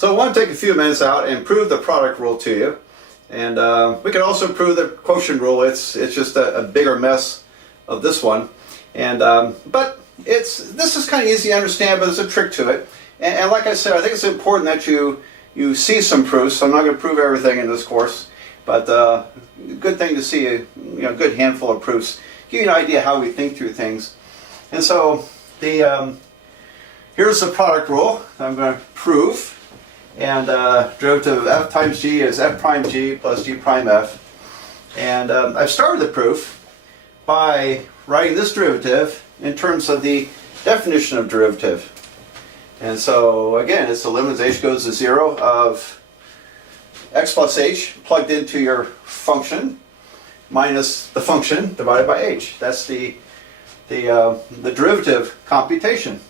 So I want to take a few minutes out and prove the product rule to you. And we can also prove the quotient rule. It's just a bigger mess of this one. And but this is kind of easy to understand, but there's a trick to it. And like I said, I think it's important that you see some proofs. So I'm not going to prove everything in this course, but good thing to see a good handful of proofs. Give you an idea how we think through things. And so here's the product rule I'm going to prove. And derivative of f times g is f prime g plus g prime f. And I've started the proof by writing this derivative in terms of the definition of derivative. And so again, it's the limit as h goes to 0 of x plus h plugged into your function minus the function divided by h. That's the derivative computation.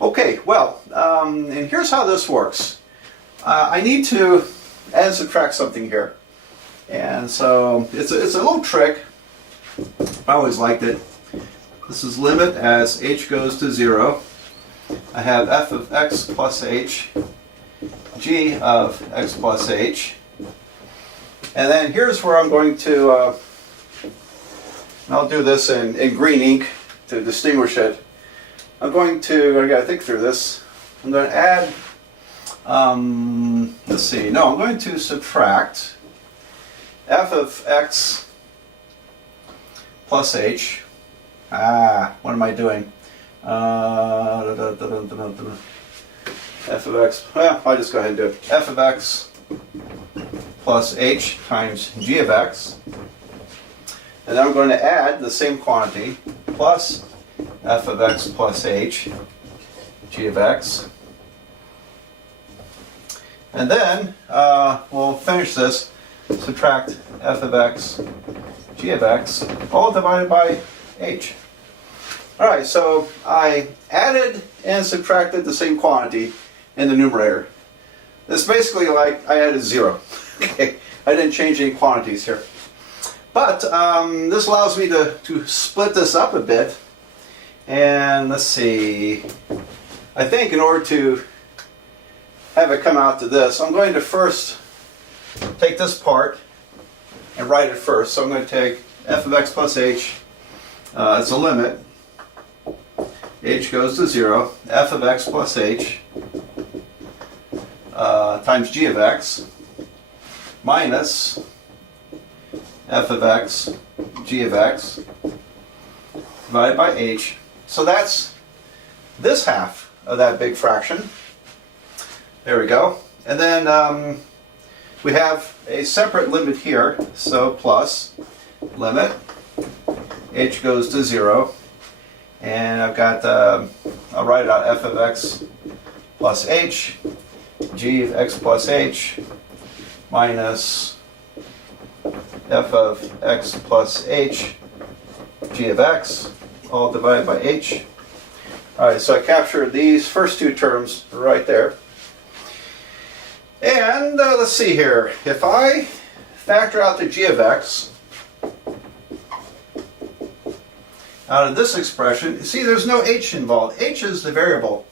Okay, well, and here's how this works. I need to add and subtract something here. And so it's a little trick. I always liked it. This is limit as h goes to 0. I have f of x plus h, g of x plus h. And then here's where I'm going to, I'll do this in green ink to distinguish it. I gotta think through this. I'm going to add, let's see, no, I'm going to subtract f of x plus h. What am I doing? F of x, well, I'll just go ahead and do it. F of x plus h times g of x. And then I'm going to add the same quantity plus f of x plus h, g of x. And then we'll finish this, subtract f of x, g of x, all divided by h. All right, so I added and subtracted the same quantity in the numerator. It's basically like I added 0. Okay, I didn't change any quantities here. But this allows me to split this up a bit. And let's see, I think in order to have it come out to this, I'm going to first take this part and write it first. So I'm going to take f of x plus h, it's a limit, h goes to 0, f of x plus h times g of x minus f of x, g of x divided by h. So that's this half of that big fraction. There we go. And then we have a separate limit here. So plus limit h goes to 0. And I've got, I'll write it out, f of x plus h, g of x plus h minus f of x plus h, g of x, all divided by h. All right, so I captured these first two terms right there. And let's see here. If I factor out the g of x out of this expression, see there's no h involved. H is the variable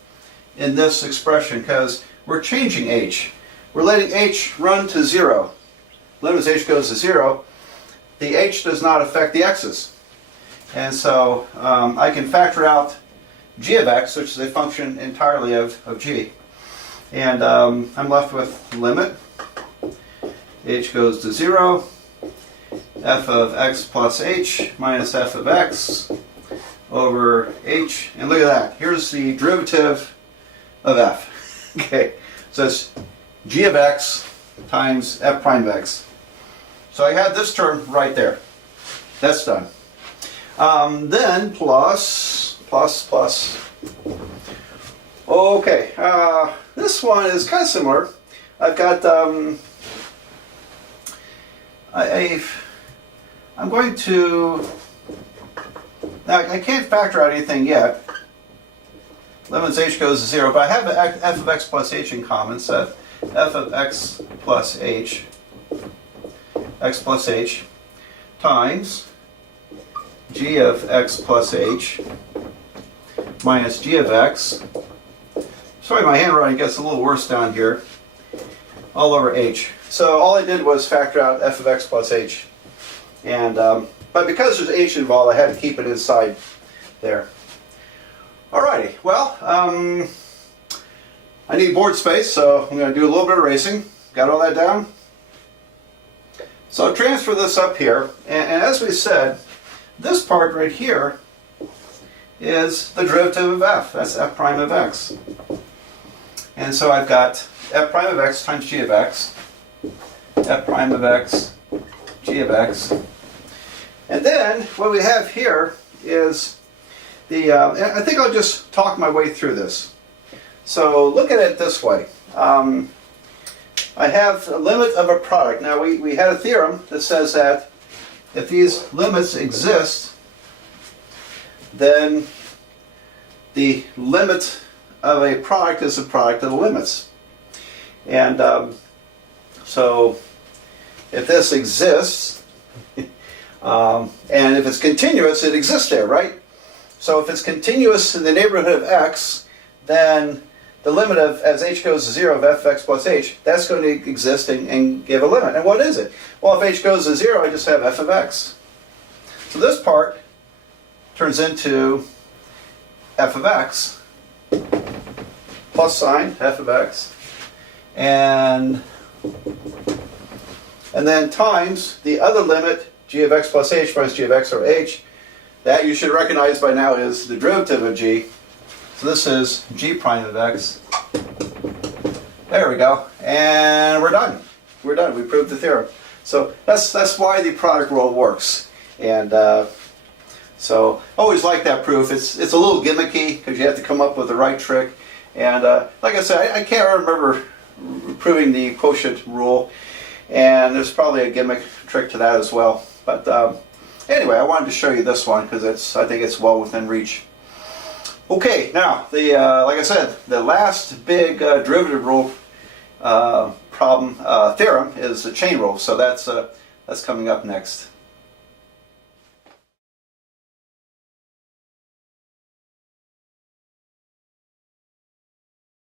in this expression because we're changing h. We're letting h run to 0. Limit as h goes to 0. The h does not affect the x's. And so I can factor out g of x, which is a function entirely of g. And I'm left with limit h goes to 0, f of x plus h minus f of x over h. And look at that. Here's the derivative of f. Okay, so it's g of x times f prime of x. So I have this term right there. That's done. Then plus. Okay, this one is kind of similar. I've got, I'm going to, now I can't factor out anything yet. Limit as h goes to 0, but I have f of x plus h in common, so f of x plus h times g of x plus h minus g of x. Sorry, my handwriting gets a little worse down here. all over h. So all I did was factor out f of x plus h. And, but because there's h involved, I had to keep it inside there. Alrighty, well, I need board space, so I'm going to do a little bit of erasing. Got all that down? So I'll transfer this up here, and as we said, this part right here is the derivative of f. That's f prime of x. And so I've got f prime of x times g of x, f prime of x, g of x. And then what we have here is the, I think I'll just talk my way through this. So look at it this way. I have a limit of a product. Now we had a theorem that says that if these limits exist, then the limit of a product is the product of the limits. And so if this exists, and if it's continuous, it exists there, right? So if it's continuous in the neighborhood of x, then the limit of, as h goes to 0, of f of x plus h, that's going to exist and give a limit. And what is it? Well, if h goes to 0, I just have f of x. So this part turns into f of x plus sign f of x, and then times the other limit, g of x plus h minus g of x over h. That you should recognize by now is the derivative of g. So this is g prime of x. There we go. And we're done. We're done. We proved the theorem. So that's why the product rule works. And so I always like that proof. It's a little gimmicky because you have to come up with the right trick. And like I said, I can't remember proving the quotient rule. And there's probably a gimmick trick to that as well. But anyway, I wanted to show you this one because I think it's well within reach. Okay, now like I said, the last big derivative rule theorem is the chain rule. So that's coming up next.